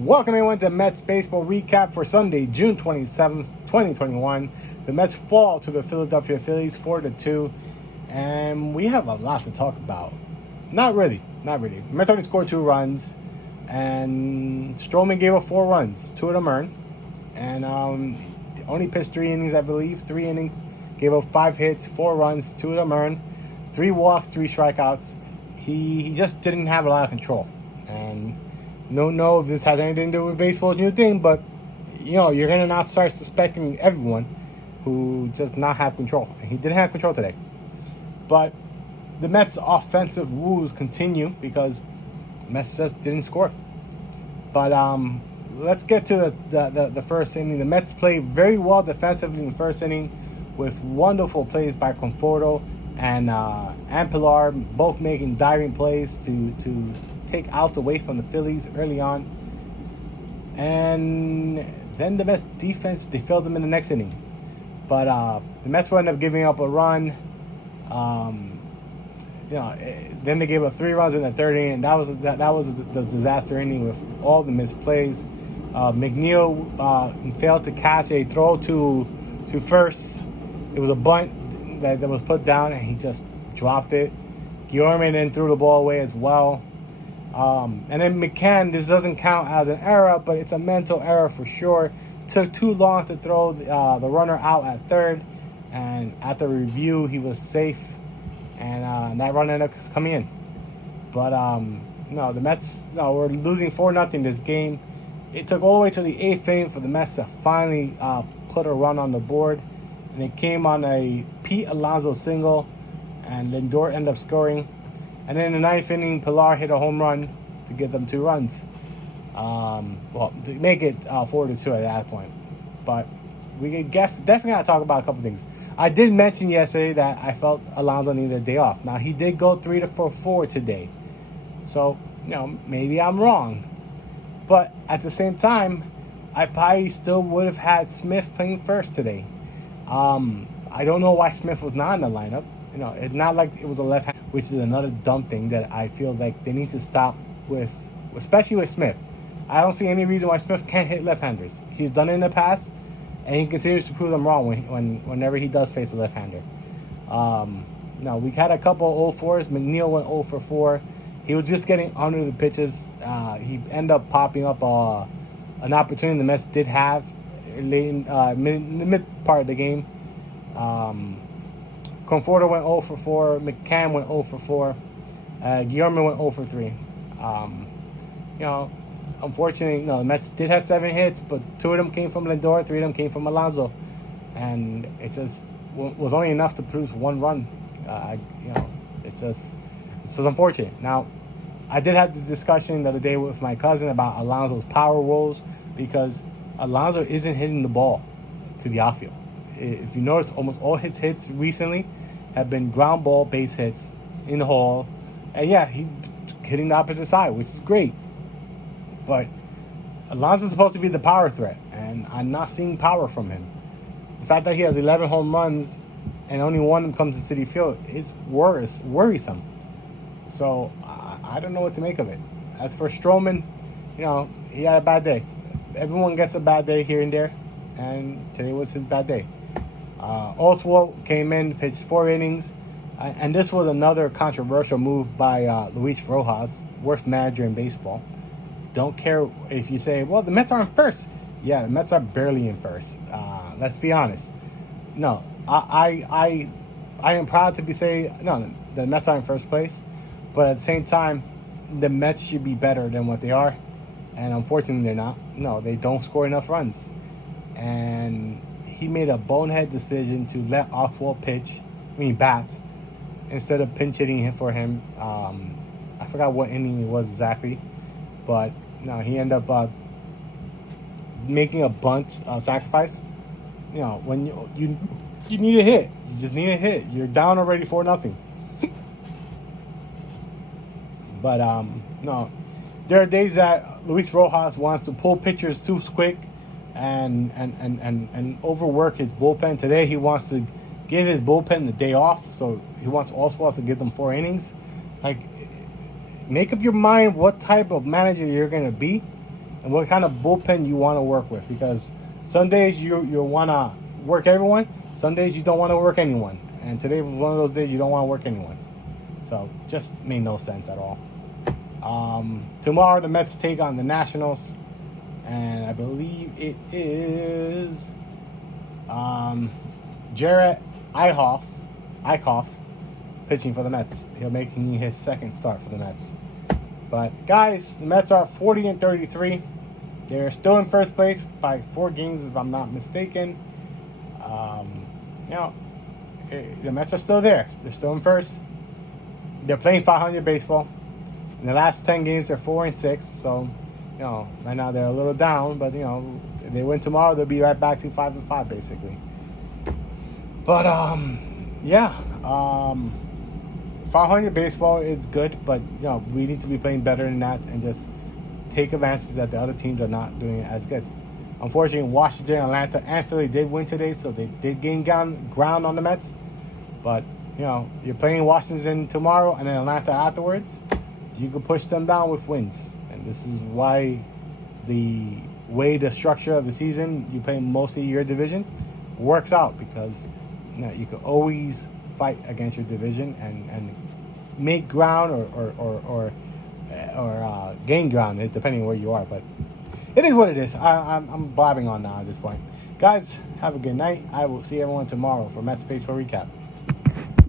Welcome everyone to Mets Baseball Recap for Sunday, June 27th, 2021. The Mets fall to the Philadelphia Phillies 4-2, and we have a lot to talk about. Not really. The Mets only scored 2 runs, and Stroman gave up 4 runs, 2 of them earned, and only pitched 3 innings, I believe. 3 innings, gave up 5 hits, 4 runs, 2 of them earned, 3 walks, 3 strikeouts. He just didn't have a lot of control, and don't know if this has anything to do with baseball new thing, but you're gonna now start suspecting everyone who does not have control. And he didn't have control today. But the Mets' offensive woes continue because the Mets just didn't score. But let's get to the first inning. The Mets played very well defensively in the first inning with wonderful plays by Conforto and Pilar, both making diving plays to take out away from the Phillies early on. And then the Mets defense, they failed them in the next inning. But the Mets wound up giving up a run. Then they gave up 3 runs in the third inning, and that was the disaster inning with all the missed plays. McNeil failed to catch a throw to first. It was a bunt that was put down, and he just dropped it. Guillorme then threw the ball away as well. And then McCann, this doesn't count as an error, but it's a mental error for sure. Took too long to throw the runner out at third, and at the review, he was safe, and that run ended up coming in. But the Mets were losing 4-0 this game. It took all the way to the 8th inning for the Mets to finally put a run on the board, and it came on a Pete Alonso single, and Lindor ended up scoring. And then in the 9th inning, Pilar hit a home run to give them 2 runs. To make it 4-2 at that point. But we definitely got to talk about a couple things. I did mention yesterday that I felt Alonso needed a day off. Now, he did go 3-for-4 today. So, maybe I'm wrong. But at the same time, I probably still would have had Smith playing first today. I don't know why Smith was not in the lineup. It's not like it was a left hand, which is another dumb thing that I feel like they need to stop with, especially with Smith. I don't see any reason why Smith can't hit left-handers. He's done it in the past, and he continues to prove them wrong whenever he does face a left-hander. We had a couple 0-4s. McNeil went 0-for-4. He was just getting under the pitches. He ended up popping up an opportunity the Mets did have late in the mid part of the game. Conforto went 0-for-4. McCann went 0-for-4. Guillorme went 0-for-3. Unfortunately, the Mets did have 7 hits, but 2 of them came from Lindor, 3 of them came from Alonso, and it just was only enough to produce 1 run. It's just unfortunate. Now, I did have the discussion the other day with my cousin about Alonso's power woes because Alonso isn't hitting the ball to the outfield. If you notice, almost all his hits recently have been ground ball base hits in the hole, and he's hitting the opposite side, which is great. But Alonso's supposed to be the power threat, and I'm not seeing power from him. The fact that he has 11 home runs and only 1 of them comes to Citi Field is worrisome. So I don't know what to make of it. As for Stroman, he had a bad day. Everyone gets a bad day here and there, and today was his bad day. Oswalt came in, pitched 4 innings, and this was another controversial move by Luis Rojas, worst manager in baseball. Don't care if you say, well, the Mets are in first. Yeah, the Mets are barely in first. Let's be honest. No, I am proud to the Mets are in first place. But at the same time, the Mets should be better than what they are. And unfortunately, they're not. No, they don't score enough runs. And he made a bonehead decision to let Oswalt bat, instead of pinch hitting for him. I forgot what inning it was exactly. But no, he ended up making a bunt sacrifice. When you need a hit, you just need a hit. You're down already 4-0. But no, there are days that Luis Rojas wants to pull pitchers too quick and overwork his bullpen. Today he wants to give his bullpen the day off, so he wants Oswalt to give them 4 innings. Make up your mind what type of manager you're going to be and what kind of bullpen you want to work with. Because some days you want to work everyone, some days you don't want to work anyone. And today was one of those days you don't want to work anyone. So just made no sense at all. Tomorrow the Mets take on the Nationals, and I believe it is Jared Eichhoff pitching for the Mets. He'll making his second start for the Mets. But guys, the Mets are 40-33. They're still in first place by 4 games, if I'm not mistaken. The Mets are still there. They're still in first. They're playing 500 baseball. In the last 10 games, they're 4-6. So, right now they're a little down. But if they win tomorrow, they'll be right back to 5-5 basically. But 500 baseball is good, but we need to be playing better than that and just take advantage that the other teams are not doing it as good. Unfortunately, Washington, Atlanta, and Philly did win today, so they did gain ground on the Mets. But you're playing Washington tomorrow and then Atlanta afterwards. You could push them down with wins, and this is why the structure of the season, you play mostly your division, works out, because you can always fight against your division and make ground or gain ground, depending on where you are. But it is what it is. I'm blabbing on now at this point. Guys, have a good night. I will see everyone tomorrow for Mets Baseball Recap.